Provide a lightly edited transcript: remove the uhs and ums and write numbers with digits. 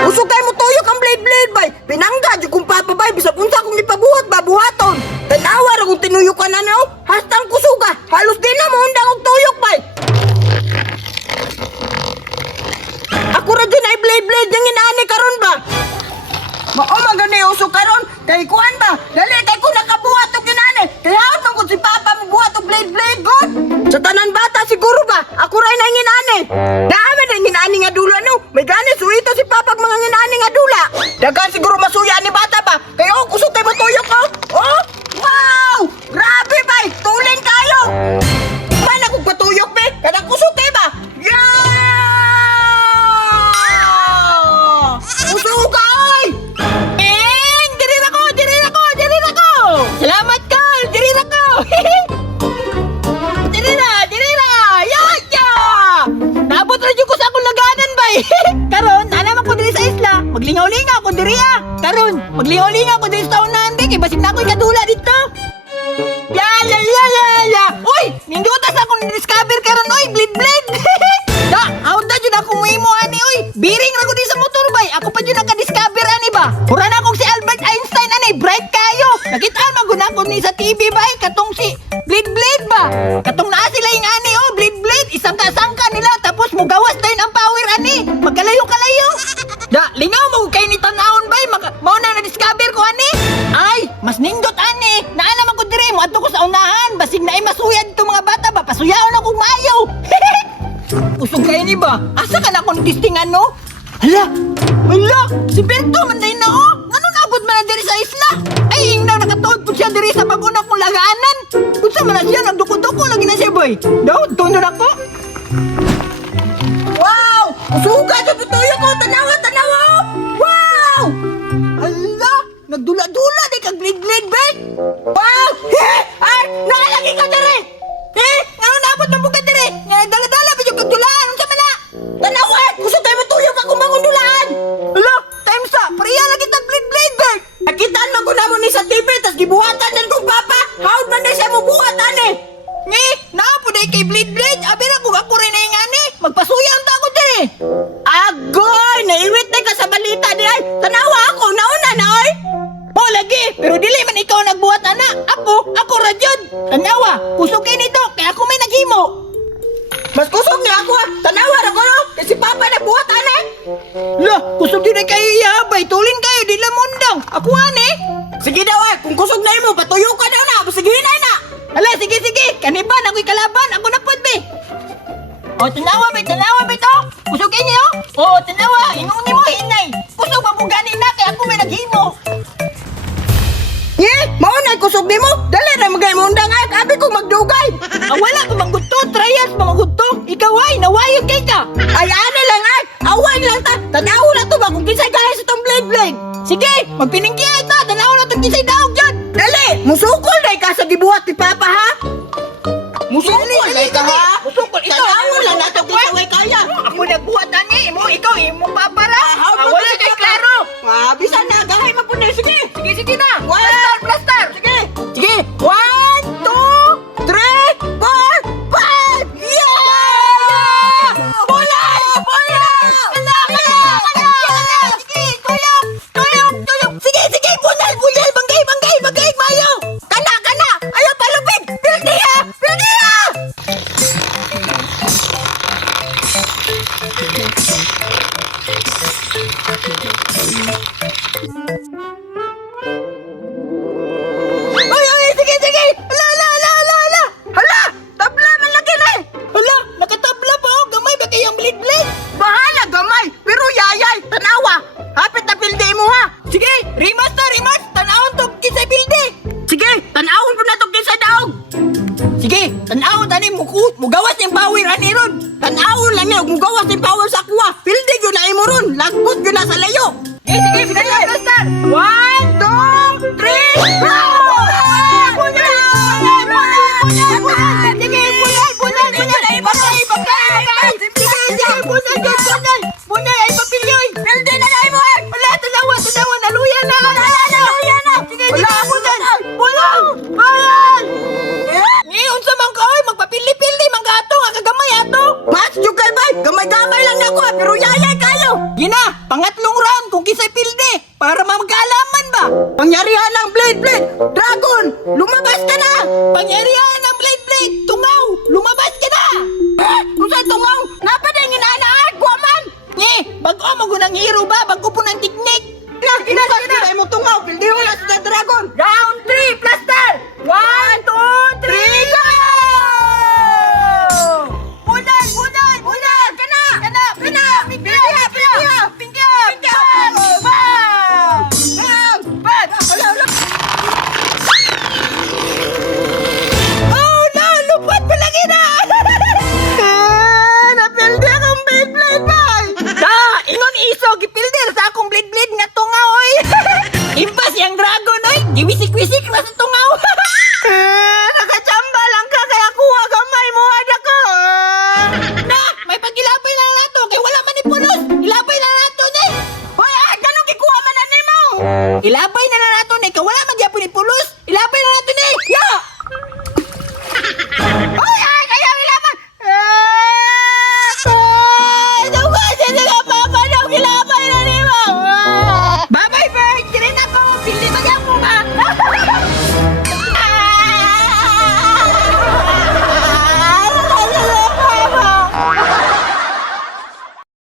Usog kayo mo tuyok ang blade bay. Pinangga di kong papabay bisag unsa kong ipabuhat babuhaton. Tanawa ra kung tinuyok ka na no. Hastang kusuga. Halos di na mo undang og tuyok bay. Ako ra din ay blade yang inaani karon ba? Mao magani usog karon kay kuan ba? Dali kay ko nakabuhat og inaani. Kaya man ko si papa mo buhat og blade god. Sa tanan bata siguro ba? Ako ra na inaani. Daaman ang inaani nga dula no. May gani suito si papa mga inaani nga dula. Dagan siguro masuya ni bata ba? Kaya usog kay mo tuyok ko. Oh! Wow! Grabe bay! Tuling kayo! Man ako patuyok be? Kada kusog kay ba? Usog ay! Diri na ko! Salamat ka! Diri na ko! Diri na! Ya! Naabot rin ko sa akong laganan bay! Karon, naman ko diri sa isla. Maglingaw-lingaw ko diri Karon, maglingaw-lingaw ko diri sa unahan be. Kay basig na ako'y kadula dito. Ya! Uy! Nindutas akong discover karon oy! Blade! Da! How da dyan akong imo ani oy! Biring ra ko di sa motor bay! Ako pa dyan naka-discover ani ba? Pura na akong si Albert Einstein ani! Bright kayo! Nakitaan maguna ko ni sa TV bay! Katong si Blade ba? Katong naa sila yung ani oh! Blade! Isang kasangka nila tapos mugawas tayo ang power ani! Magkalayo-kalayo! Da! Lingaw mo kay ni tanawon bay! Mao na na-discover ko ani! Ay! Mas nindot ani! Naalaman ko dire mo adto ko sa unahan! Basig na ay masuyad itong mga bata ba? Pasuyaon akong maayaw! Usog kayo ni ba? Asa ka na akong distingan no? Hala! Si Berto man na oh! Ano naabot man na diri sa isla? Ay, ingnaw nakatuod po siya diri sa pag-una kong lagaanan! Kung sa man na siya, nagduko-duko lagi na siya boy! Daw, tunod ako! Wow! Usuga siya po tuyo ko! Tanawa! Wow! Hala! Nagdula-dula di kag blade ba? Wow! Ay! Nakalagi ka diri! Ano naabot na buka diri? Dala-dala ba yung kagdulaan? Ano sa mana? Tanawa! Gusto tayo matuyok ako mangundulaan! Hala! Time sa! Pariya lagi tag blade ba? Nakitaan man ko na mo ni sa TV tas gibuhatan yan kong papa! Howd man na siya mo buhatan Naapo na kay blade! Abira kung ako rin na yung ani! Magpasuyan ta ako diri! Agoy! Naiwit na ka sa balita di ay! Tanawa ako! Nauna na oy! Oh, lagi! Pero dili man ikaw nagbuhat ana! Ako radyod! Tanawa! Kusog kayo nito! Kaya ako may naghimo! Mas kusog niya ako Tanawa ra ko no! Kasi papa nagbuhat ana! Lah! Kusog din ay kayo ihabay! Tulin kayo! Di lamundang! Ako ani! Sige daw Kung kusog na mo, patuyo ka daw na! Sige na! Hala! Sige! Kaniban! Ako'y kalaban! Ako na po be! O, tanawa ba ito? Kusog kayo niyo? O, tanawa! Inong ni mo hinay! Kusog ba ganin na? Kaya ako may naghimo! Maunay kusog ni mo? Dali na magay mo undang ay! Abi ko magdugay! Wala ko mangguto! Trias mga gusto! Ikaw ay! Nawayon kay ka! Ay, ano lang ay! Awan lang ta! Tanaw na to ba kung kisay kahit sa itong blade! Sige! Magpiningkiya ito! Tanaw na itong kisay daog dyan! Dali! Musukol na ka sa gibuhat ni Papa ha! Musukol na ka ha! Musukol! Ito! Tanaw lang na itong kisay kaya! Ako nagbuhat ani! Ikaw! Imo Papa ra! Wala kay klaro! Bisan na! Gahay mapunay! Sige na! Blaster! Sige! 1, 2, 3, 4, 5! Yeah! Bulay! Tuyok! Sige! Bulay! Banggay! Mayo! Kana! Ayaw palupig! Pildiya! Ay! Sige! Hala! Tabla man lagi na Hala! Nakatabla pa oh! Gamay ba kayang blade? Bahala gamay! Pero yayay! Tanawa! Hapit na pilde mo ha! Sige! Rimas! Tanawon to kisay pilde! Sige! Tanawon po na to kisay daog! Sige! Tanawon tani mugawas yung power ani ron! Tanawon lang niya! Mugawas yung power sa kuwa! Pilde yun na imo ron! Lagbot yun na sa layo! Sige! Blaster! 1, 2, 3, go! Bunay! Ay papilyoy! Pilde na na mo! Wala! Tanawa! Naluya na! Sige! Bulong! Bayan! Ngayon sa mga kaoy! Magpapili-pili! Mga ato! Ang kagamay ato! Mas! Yung kay bay! gamay-gamay lang ako pero yayay kayo. Gina, pangatlong round kung kisay pilde para magkaalaman ba. Pangyarihan ng blade, dragon, lumabas ka na. Pangyarihan ng blade, tungaw, lumabas ka na. Kung saan tungaw, napa